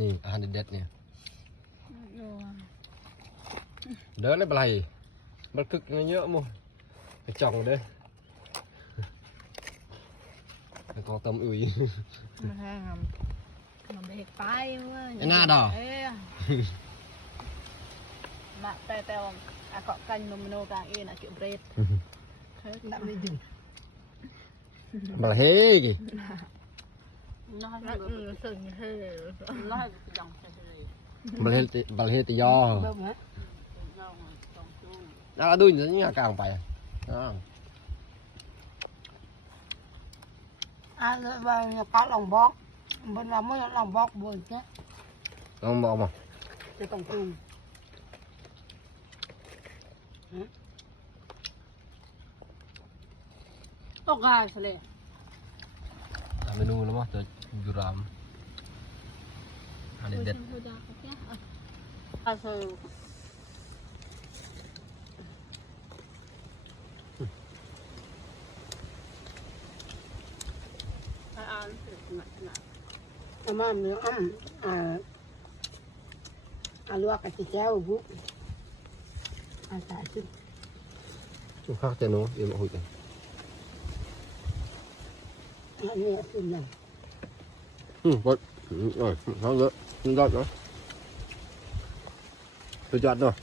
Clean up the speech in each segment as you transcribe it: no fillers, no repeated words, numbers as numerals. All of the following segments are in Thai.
นี่อาหารเด็ดๆเนี่ยเดินได้ปลายมันคึกเยอะมั้งไปจ่องเด้แล้วก็ต้มอุ้ยมันแห้งมันไม่เห็ดไปเว้ยไอ้หน้าดอกมาแต่ว่าเกาะกันนมโนกลางเอ็นเกี่ยวเบรดนับไม่ถึงปลาเฮ้ยน้อยสึ่งเฮ้น้อยจังปลาเฮ้ตียอแล้วดูอย่างนี้กลางไปเลยcá lòng bóc bên là mới lòng bóc buồn chứ lòng bóc màจะต้องปรุงตกง่ายสิเลยเมนูแล้วมั้งจะยูรามอันนี้เด็ดmà nữa lúa cái chị chéo bút xài chút chút khác cho nó im hụt này nghe xin này rồi xong rồi rồi đóสุดยอดเนาะ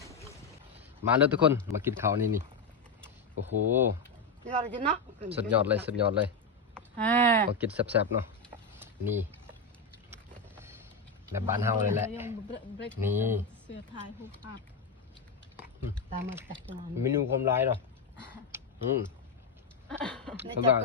มาแล้วทุกคนมากินข้าวนี่โอ้โหสุดยอดเลยมากินแซ่บๆเนาะนี่แบบบ้านเฮาเลยแหละนี่เมนูความร้ายเนาะสำหรับ